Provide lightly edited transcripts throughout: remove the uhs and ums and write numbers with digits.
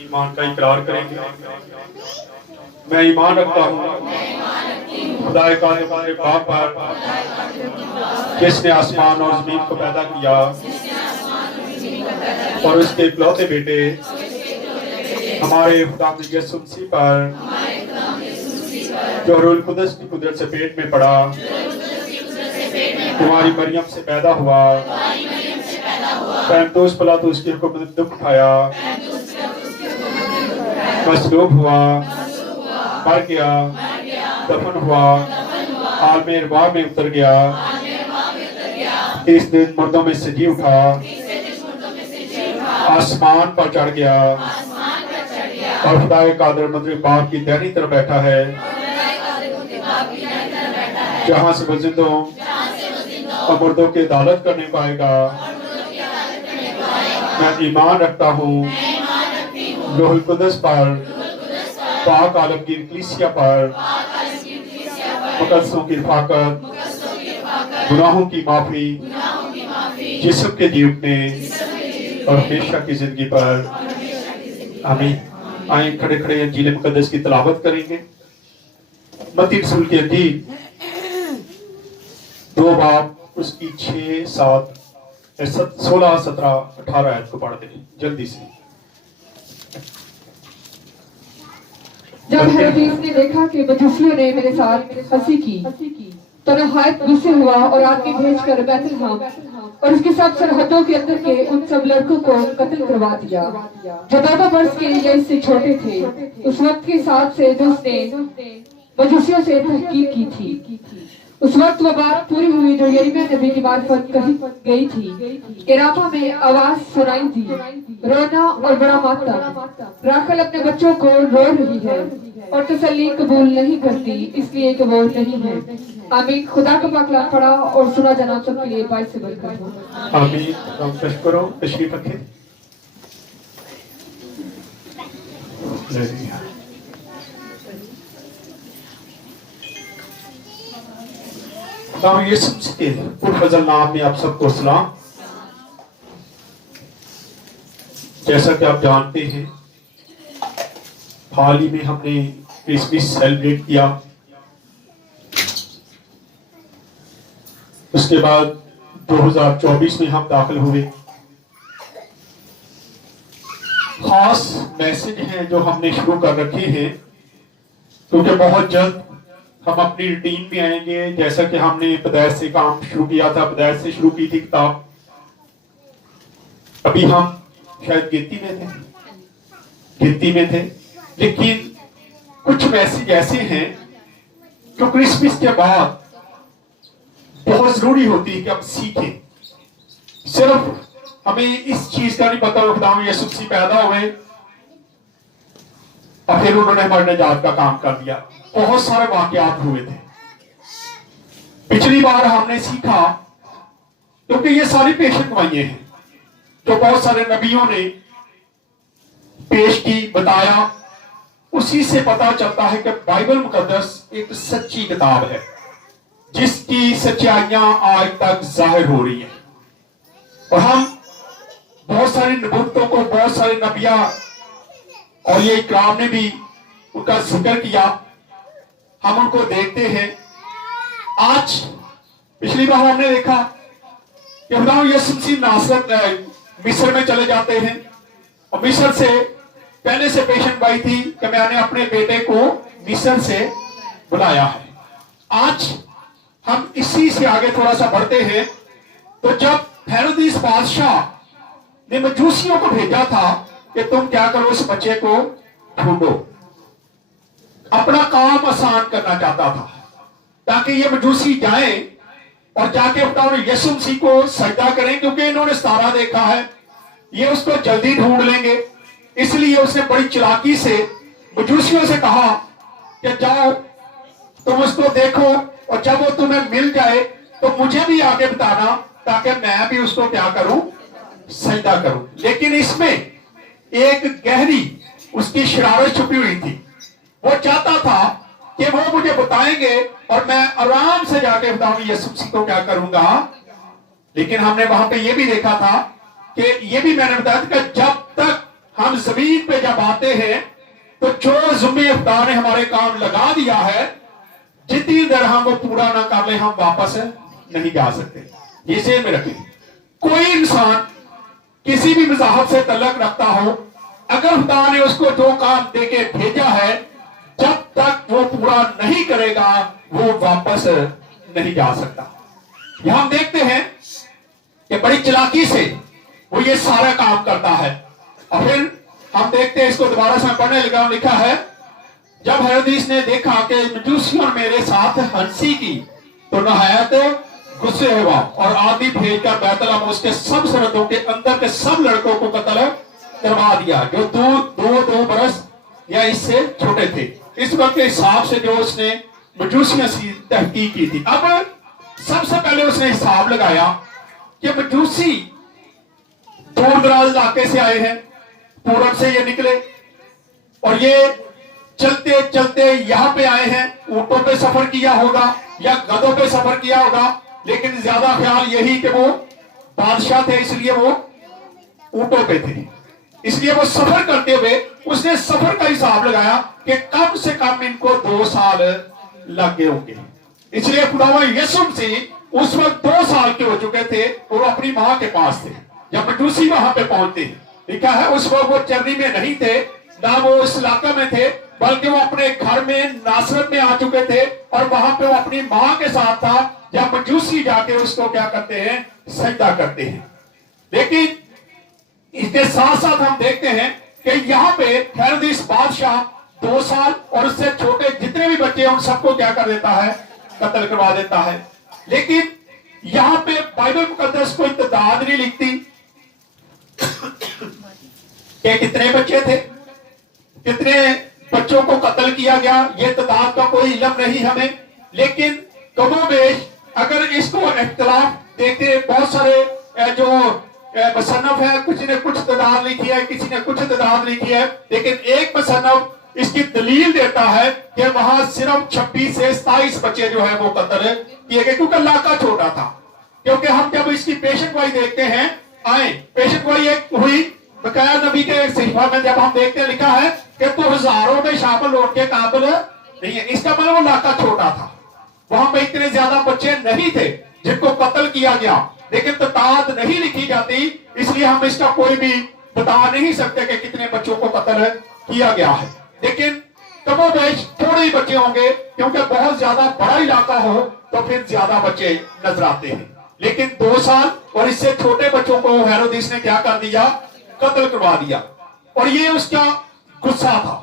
ईमान का इकरार करेंगे। मैं ईमान रखता हूँ खुदाए कादिर बाप पर जिसने आसमान और ज़मीन को पैदा किया और उसके इकलौते बेटे हमारे खुदा यीशु मसीह पर जो रूह कुदस की कुदरत से पेट में पड़ा, तुम्हारी मरियम से पैदा हुआ, पैंतोस पिलातुस की हुक्म में दुख उठाया, मसलूब हुआ, मर गया, दफन हुआ, आलमे अरवाह में उतर गया, इस दिन मुर्दों में से जी उठा, आसमान पर चढ़ गया और खुदाए कादिर मुतअल्लिक़ बाप की दाहिनी तरफ बैठा है, जहाँ से वो जिंदों और मुर्दों की अदालत करने पाएगा। मैं ईमान रखता हूँ रूहुल कुदस पर, पाक आलमगीर कलीसिया पर, मुकद्दसों की रफ़ाक़त, गुनाहों की माफ़ी, जिस्म के जी उठने और हमेशा की ज़िंदगी पर। आमीन। आए खड़े खड़े इंजील मुकद्दस की तिलावत करेंगे। मत्ती रसूल की इंजील 2 बाब उसकी 6, 7, 16, 17, 18 आयत को पढ़ दें जल्दी से। जब हेरोदेस ने देखा कि मजूसियों ने मेरे साथ हंसी की तो नहायत गुस्से हुआ और आदमी भेजकर बैतलहम और उसकी सब सरहदों के अंदर के उन सब लड़कों को कत्ल करवा दिया जो 2 वर्ष के या इससे छोटे थे, उस वक्त के साथ से जो उसने मजूसियों से तहकीक की थी। उस वक्त वो बात पूरी हुई जो यिर्मयाह नबी की मार्फत कही गई थी कि राफा में आवाज सुनाई दी, रोना और बड़ा मातम, राखल अपने बच्चों को रो रही है और तसल्ली कबूल नहीं करती इसलिए कि वो नहीं है। आमीन। खुदा का पाकलाम पढ़ा और सुना जनाब सबके लिए बाइस से बरकत हो। आमीन। हम तशक्कुरो तशरीफ रखें। खुदा यीशु मसीह के पुरफज़ल नाम में आप सबको सलाम। जैसा कि आप जानते हैं, हाल ही में हमने क्रिसमस सेलिब्रेट किया। उसके बाद 2024 में हम दाखिल हुए। खास मैसेज हैं जो हमने शुरू कर रखे हैं, क्योंकि बहुत जल्द हम अपनी रूटीन में आएंगे। जैसा कि हमने पैदाइश से काम शुरू किया था, पैदाइश से शुरू की थी किताब। अभी हम शायद गिनती में थे, लेकिन कुछ मैसेज ऐसे हैं जो क्रिसमस के बाद बहुत जरूरी होती है कि हम सीखें। सिर्फ हमें इस चीज का नहीं पता खुदा यीशु मसीह पैदा हुए और फिर उन्होंने हमारे निजात का काम कर दिया। बहुत सारे वाकयात हुए थे। पिछली बार हमने सीखा, क्योंकि ये सारी पेशगोइयां हैं जो बहुत सारे नबियों ने पेश की, बताया, उसी से पता चलता है कि बाइबल मुकद्दस एक सच्ची किताब है जिसकी सच्चाइयां आज तक जाहिर हो रही हैं। और हम बहुत सारी नबूवतों को, बहुत सारे नबिया और ये इकराम ने भी उनका जिक्र किया, हम उनको देखते हैं। आज पिछली बार हमने देखा कि खुदा यीशु मसीह नासरत मिस्र में चले जाते हैं और मिस्र से पहले से पेशेंट बाई थी कि मैंने अपने बेटे को मिस्र से बुलाया है। आज हम इसी से आगे थोड़ा सा बढ़ते हैं। तो जब हेरोदेस बादशाह ने मजूसियों को भेजा था कि तुम क्या करो, उस बच्चे को ढूंढो, अपना काम आसान करना चाहता था ताकि ये मजूसी जाए और जाके बताओ यीशु मसीह को सजदा करें, क्योंकि इन्होंने सितारा देखा है ये उसको जल्दी ढूंढ लेंगे। इसलिए उसने बड़ी चालाकी से मजूसियों से कहा कि जाओ तुम उसको देखो, और जब वो तुम्हें मिल जाए तो मुझे भी आगे बताना, ताकि मैं भी उसको क्या करूं, सजदा करूं। लेकिन इसमें एक गहरी उसकी शरारत छुपी हुई थी। वो चाहता था कि वो मुझे बताएंगे और मैं आराम से जाके बताऊं यीशु मसीह को क्या करूंगा। लेकिन हमने वहां पे ये भी देखा था कि ये भी मैंने बताया था कि जब तक हम जमीन पे जब आते हैं तो जो जुम्मे खुदा ने हमारे काम लगा दिया है, जितनी देर हम वो पूरा ना कर ले हम वापस नहीं जा सकते। ये जेहन में रखें। कोई इंसान किसी भी मज़हब से तल्लुक रखता हो, अगर खुदा ने उसको जो काम देके भेजा है, जब तक वो पूरा नहीं करेगा वो वापस नहीं जा सकता। यहां हम देखते हैं कि बड़ी चालाकी से वो ये सारा काम करता है। और फिर हम देखते हैं, इसको दोबारा से पढ़ने लगा, लिखा है जब हेरोदेस ने देखा कि मजूसियों ने मेरे साथ हंसी की तो नहायत गुस्से हुआ और आदमी भेजकर बैतलहम उसके सब सरहदों के अंदर के सब लड़कों को कत्ल करवा दिया जो दो बरस या इससे छोटे थे। इस वक्त के हिसाब से जो उसने मजूसियों से तहकीक की थी। अब सबसे पहले उसने हिसाब लगाया कि मजूसी दूर दराज इलाके से आए हैं, पूरब से ये निकले और ये चलते चलते यहां पे आए हैं। ऊंटों पे सफर किया होगा या गधों पे सफर किया होगा, लेकिन ज्यादा ख्याल यही कि वो बादशाह थे, इसलिए वो ऊंटों पे थे। इसलिए वो सफर करते हुए उसने सफर का हिसाब लगाया कि कम से कम इनको 2 साल लग गए होंगे। इसलिए खुदावा यीशु मसीह उस वक्त 2 साल के हो चुके थे और अपनी मां के पास थे जब मजूसी वहां पे पहुंचते। लिखा है उस वक्त वो चरनी में नहीं थे, ना वो इस इलाके में थे, बल्कि वो अपने घर में नासरत में आ चुके थे और वहां पे वो अपनी मां के साथ था जब मजूसी जाके उसको क्या करते हैं, सजदा करते हैं। लेकिन इसके साथ साथ हम देखते हैं कि यहाँ पे हेरोदेस बादशाह 2 साल और उससे छोटे जितने भी बच्चे हैं उन सबको क्या कर देता है, कत्ल करवा देता है। लेकिन यहाँ पे बाइबल मुकद्दस कोई तादाद नहीं लिखती कि कितने बच्चे थे, कितने बच्चों को कत्ल किया गया, ये तादाद का कोई इल्म नहीं हमें। लेकिन कमोबेश अगर इसको इख्तिलाफ देखते, बहुत सारे जो मुसन्नफ है, कुछ ने कुछ तादाद लिखी है, किसी ने कुछ तादाद लिखी है, लेकिन एक मुसन्नफ इसकी दलील देता है कि वहां सिर्फ 26 से 27 बच्चे जो है वो कत्ल किए गए, क्योंकि इलाका छोटा था। क्योंकि हम जब इसकी पेशन गोई देखते हैं, आए पेशन गोई एक हुई बकाया नबी के सिफा में जब हम देखते हैं, लिखा है कि तो हजारों में शामिल होने के काबिल नहीं है। इसका मतलब वो इलाका छोटा था, वहां पे इतने ज्यादा बच्चे नहीं थे जिनको कत्ल किया गया, लेकिन तादाद नहीं लिखी जाती, इसलिए हम इसका कोई भी बता नहीं सकते कि कितने बच्चों को कत्ल किया गया है। लेकिन कमोबेश थोड़े ही बच्चे होंगे, क्योंकि बहुत ज्यादा बड़ा इलाका हो तो फिर ज्यादा बच्चे नजर आते हैं। लेकिन 2 साल और इससे छोटे बच्चों को हेरोदेस ने क्या कर दिया, कत्ल करवा दिया। और ये उसका गुस्सा था,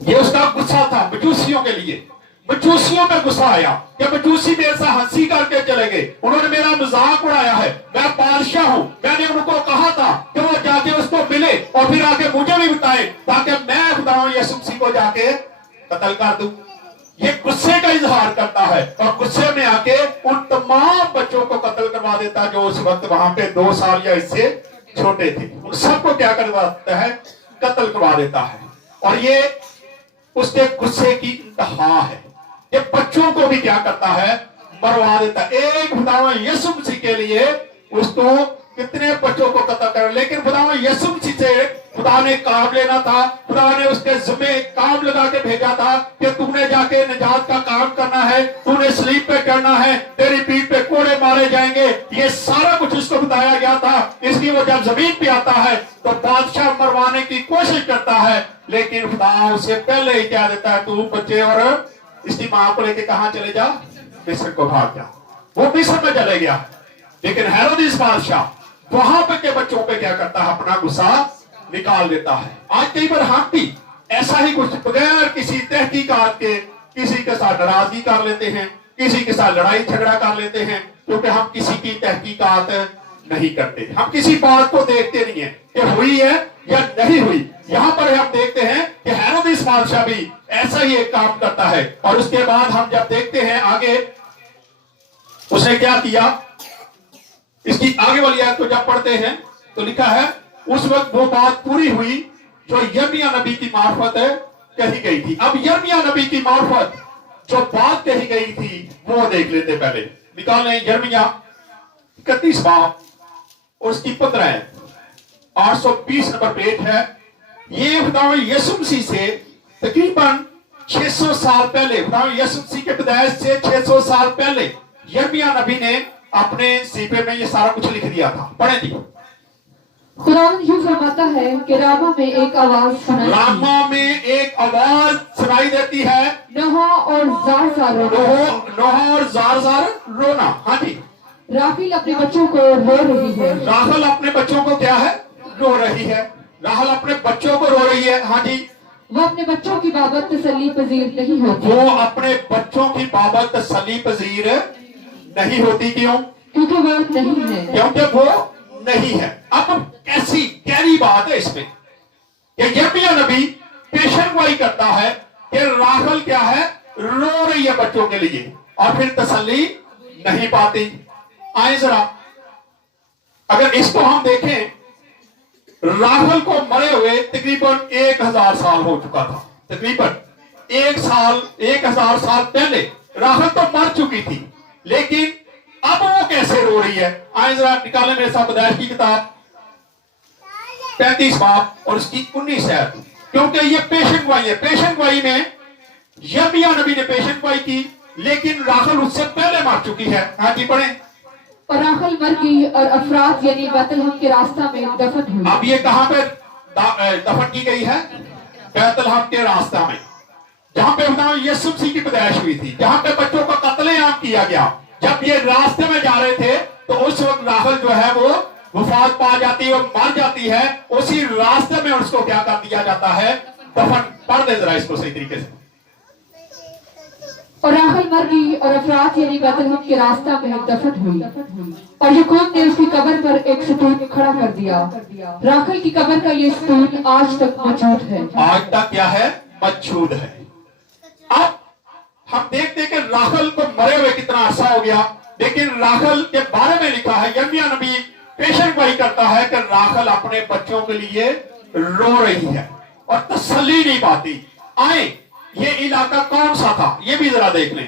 ये उसका गुस्सा था मजूसियों के लिए। मजूसियों में गुस्सा आया कि मजूसी मेरे से हंसी करके चले गए, उन्होंने मेरा मजाक उड़ाया है, मैं बादशाह हूं, मैंने उनको कहा था कि वो जाके उसको मिले और फिर आके मुझे भी बताए ताकि मैं खुदा यीशु मसीह को जाके कत्ल कर दूं। ये गुस्से का इजहार करता है और गुस्से में आके उन तमाम बच्चों को कत्ल करवा देता जो उस वक्त वहां पे 2 साल या इससे छोटे थे। उन सबको क्या करवा देता है, कत्ल करवा देता है। और ये उसके गुस्से की इंतहा है, ये बच्चों को भी क्या करता है, मरवा देता है। एक खुदावा यीशु मसीह के लिए उसको कितने बच्चों को कत्ल कर, लेकिन खुदावा यीशु मसीह से खुदा ने काम लेना था, खुदा ने उसके जिम्मे काम लगा के भेजा था कि तूने जाके निजात का काम करना है, तूने सलीब पे चढ़ना है, तेरी पीठ पे कोड़े मारे जाएंगे, ये सारा कुछ उसको बताया गया था। इसलिए वो जब जमीन पे आता है तो बादशाह मरवाने की कोशिश करता है, लेकिन खुदा उसे पहले ही क्या देता है, तू बच्चे और इसकी मां को लेके कहां चले जा, मिस्र को भाग जा। वो मिस्र में चले गया, लेकिन हेरोदेस बादशाह वहां पे के बच्चों पे क्या करता है, अपना गुस्सा निकाल देता है। आज कई बार हम भी ऐसा ही कुछ बगैर किसी तहकीकात के किसी के साथ नाराजगी कर लेते हैं, किसी के साथ लड़ाई झगड़ा कर लेते हैं, क्योंकि हम किसी की तहकीकात نہیں کرتے. ہم کسی بات کو دیکھتے نہیں ہیں کہ ہوئی ہے یا نہیں ہوئی. یہاں پر ہم دیکھتے ہیں کہ ہیرودیس بادشاہ بھی ایسا ہی ایک کام کرتا ہے. اور اس کے بعد ہم جب دیکھتے ہیں آگے اس نے کیا کیا, اس کی آگے والی آیت کو جب پڑھتے ہیں تو لکھا ہے اس وقت وہ بات پوری ہوئی جو یرمیہ نبی کی معرفت کہی گئی تھی. اب یرمیہ نبی کی معرفت جو بات کہی گئی تھی وہ دیکھ لیتے. پہلے نکال لیں یرمیہ 31 باب اور اس کی 15 ہے, 820 نمبر پیج ہے. یہ خداوند یسوع مسیح سے تقریباً 600 سال پہلے, خداوند یسوع مسیح کے پیدائش سے 600 سال پہلے یرمیہ نبی نے اپنے صحیفے میں یہ سارا کچھ لکھ دیا تھا. پڑھیں جی. خداوند یوں فرماتا ہے کہ راما میں ایک آواز سنائی, راما میں ایک آواز سنائی دیتی ہے, نوحہ اور زار زار رونا, نوحہ اور زار زار رونا. ہاں جی. راحیل اپنے بچوں کو رو رہی ہے, راحل اپنے بچوں کو کیا ہے, رو رہی ہے. راحل اپنے بچوں کو رو رہی ہے. ہاں جی. وہ اپنے بچوں کی بابت تسلی پذیر نہیں ہوتی, وہ اپنے بچوں کی بابت تسلی پذیر نہیں ہوتی. کیوں؟ کیونکہ وہ نہیں ہے. کیونکہ وہ نہیں ہے. اب کیسی گہری بات ہے اس میں کہ یرمیہ نبی پیشن گوئی کرتا ہے کہ راحل کیا ہے, رو رہی ہے بچوں کے لیے اور پھر تسلی نہیں پاتی. آئیں ذرا اگر اس کو ہم دیکھیں, راحل کو مرے ہوئے تقریباً 1000 سال ہو چکا تھا. تقریباً 1000 سال پہلے راحل تو مر چکی تھی, لیکن اب وہ کیسے رو رہی ہے؟ آئیں ذرا نکالیں میرے ساتھ پیدائش کی کتاب 35 باب اور اس کی 19 آیت, کیونکہ یہ پیشن گوئی ہے. پیشن گوئی میں یرمیہ نبی نے پیشن گوئی کی, لیکن راحل اس سے پہلے مر چکی ہے. ہاں جی پڑھیں. اور راحل مر گئی اور افرات یعنی بیت لحم کے راستہ میں دفن ہوئی. اب یہ کہاں پہ دفن کی گئی ہے؟ بیت لحم کے راستہ میں, جہاں پہ یسوع مسیح کی پیدائش ہوئی تھی, جہاں پہ بچوں کا قتل عام کیا گیا. جب یہ راستے میں جا رہے تھے تو اس وقت راحل جو ہے وہ وفات پا جاتی ہے اور مر جاتی ہے. اسی راستے میں اس کو کیا کر دیا جاتا ہے, دفن. پڑھ دے ذرا اس کو صحیح طریقے سے. اور راحل مر گئی اور افرات یعنی بیت لحم کے راستہ میں دفن ہوئی, اور یعقوب نے اس کی قبر پر ایک ستون کھڑا کر دیا. راحل کی قبر کا یہ ستون آج تک موجود ہے. آج تک کیا ہے, موجود ہے. اب ہم دیکھتے ہیں کہ راحل کو مرے ہوئے کتنا عرصہ ہو گیا, لیکن راحل کے بارے میں لکھا ہے, یرمیہ نبی پیشن گوئی کرتا ہے کہ راحل اپنے بچوں کے لیے رو رہی ہے اور تسلی نہیں پاتی. آئیں یہ علاقہ کون سا تھا یہ بھی ذرا دیکھ لیں.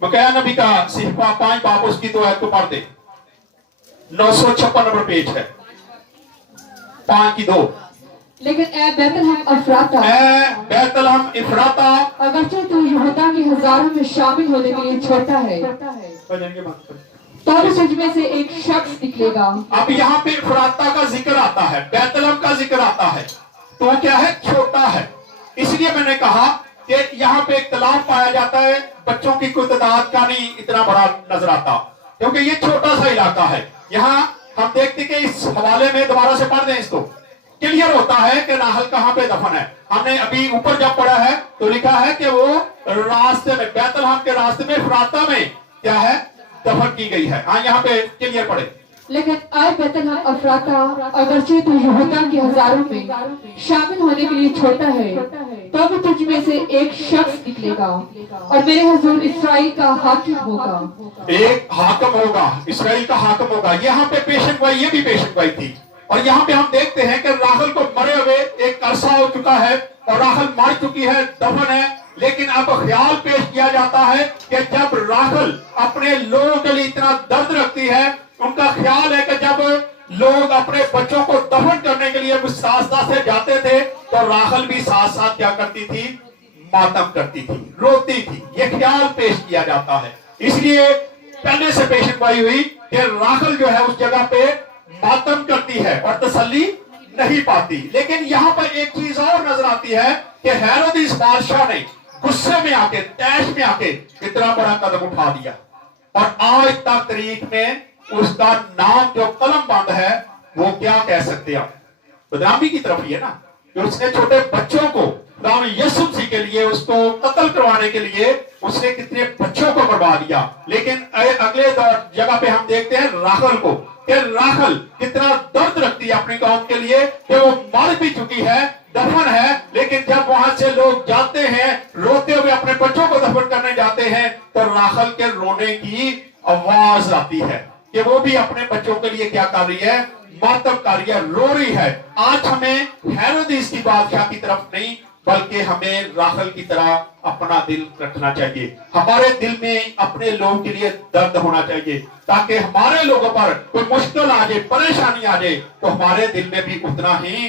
مکیا نبی کا صحیفہ 5 باب اس کی 2 آیت کو پڑھ دیں. 956 نمبر پیج ہے, 5 کی 2. لیکن اے بیت لحم افراتا, اے بیت لحم افراتا, اگرچہ تو یہودا کے ہزاروں میں شامل ہونے کے لیے چھوٹا ہے, تو بھی تجھ میں سے ایک شخص نکلے گا. اب یہاں پہ افراتا کا ذکر آتا ہے, بیت لحم کا ذکر آتا ہے, تو کیا ہے, چھوٹا ہے. اس لیے میں نے کہا کہ یہاں پہ اختلاف پایا جاتا ہے, بچوں کی کوئی تعداد کا نہیں اتنا بڑا نظر آتا, کیونکہ یہ چھوٹا سا علاقہ ہے. یہاں ہم دیکھتے کہ اس حوالے میں دوبارہ سے پڑھ دیں اس کو, کلیئر ہوتا ہے کہ راحل کہاں پہ دفن ہے. ہم نے ابھی اوپر جب پڑھا ہے تو لکھا ہے کہ وہ راستے میں, بیت لحم کے راستے میں افراتا میں کیا ہے, دفن کی گئی ہے. ہاں یہاں پہ کلیئر پڑھے. لیکن اے بیت لحم افراتا, اگرچہ تو یہودا کے ہزاروں میں شامل ہونے کے لیے چھوٹا ہے, تو بھی تجھ میں سے ایک شخص نکلے گا اور میرے حضور اسرائیل کا حاکم ہوگا. ایک حاکم ہوگا, اسرائیل کا حاکم ہوگا. یہاں پہ پیشن گوئی, یہ بھی پیشن گوئی تھی. اور یہاں پہ ہم دیکھتے ہیں کہ راحل کو مرے ہوئے ایک عرصہ ہو چکا ہے اور راحل مر چکی ہے, دفن ہے. لیکن اب خیال پیش کیا جاتا ہے کہ جب راحل اپنے لوگوں کے لیے اتنا درد رکھتی ہے, ان کا خیال ہے کہ جب لوگ اپنے بچوں کو دفن کرنے کے لیے ساتھ ساتھ سے جاتے تھے تو راحل بھی ساتھ ساتھ کیا کرتی تھی, ماتم کرتی تھی, روتی تھی. یہ خیال پیش کیا جاتا ہے. اس لیے پہلے سے پیشن گوئی ہوئی کہ راحل جو ہے اس جگہ پہ ماتم کرتی ہے اور تسلی نہیں پاتی. لیکن یہاں پر ایک چیز اور نظر آتی ہے کہ ہیرودیس بادشاہ نے غصے میں آ کے, تیش میں آ کے اتنا بڑا قدم اٹھا دیا, اور آج تک تاریخ میں اس کا نام جو قلم بند ہے وہ کیا کہہ سکتے ہیں, بدنامی کی طرف ہی ہے نا, کہ اس نے چھوٹے بچوں کو یسوع مسیح کے لیے اس کو قتل کروانے کے لیے اس نے کتنے بچوں کو برباد دیا. لیکن اگلے جگہ پہ ہم دیکھتے ہیں راحل کو, कि राखल कितना दर्द रखती है अपनी कौम के लिए कि वो मर भी चुकी है, दफन है, लेकिन जब वहां से लोग जाते हैं रोते हुए अपने बच्चों को दफन करने जाते हैं तो राखल के रोने की आवाज आती है कि वो भी अपने बच्चों के लिए क्या कर रही है, मातम कर रही है, रो रही है। आज हमें हेरोदेस की बादशाह की तरफ नहीं बल्कि हमें राखल की तरह अपना दिल रखना चाहिए। हमारे दिल में अपने लोगों के लिए दर्द होना चाहिए ताकि हमारे लोगों पर कोई मुश्किल आ जाए, परेशानी आ जाए तो हमारे दिल में भी उतना ही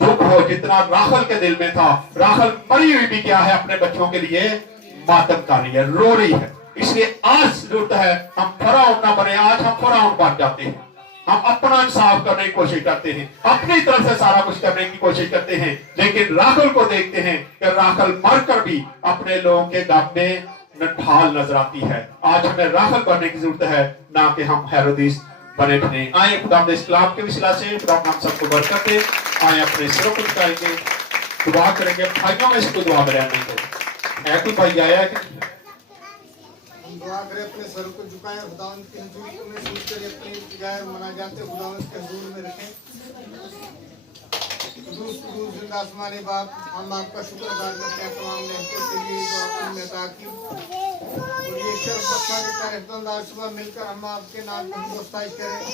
दुख हो जितना राखल के दिल में था। राखल मरी हुई भी क्या है, अपने बच्चों के लिए मातम कर रही है, रो रही है। इसलिए आज जरूरत है हम फराउन ना बने। आज हम फराउन बन जाते हैं, हम अपना इंसाफ करने की कोशिश करते हैं, अपनी तरफ से सारा कुछ करने की कोशिश करते हैं, लेकिन राखल को देखते हैं कि राखल मरकर भी अपने लोगों के गम में नठाल नजर आती है। आज हमें राखल बनने की जरूरत है, ना कि हम हेरोदेस बने बने। आए खुदा इस कलाम के विसला से खुदा हम सबको बरकत दे। आए अपने सिरों को झुकाएंगे, दुआ करेंगे। भाइयों में से कोई दुआ बयान नहीं करे, है कोई भाई आया है कि दुआ करें, अपने सर को झुकाएं, खुदावंद के हुजूर में सूझ कर अपनी गाय मना जाते खुदावंद के हुजूर में रखें। कुदूस कुदूस जिंदा आसमानी बाप, हम आपका शुक्र अदा करते हैं तमाम नेमतों के लिए जो आपने अता की, और ये शर्फ बख्शा के तहत सुबह मिलकर हम आपके नाम की दोस्ताई करें।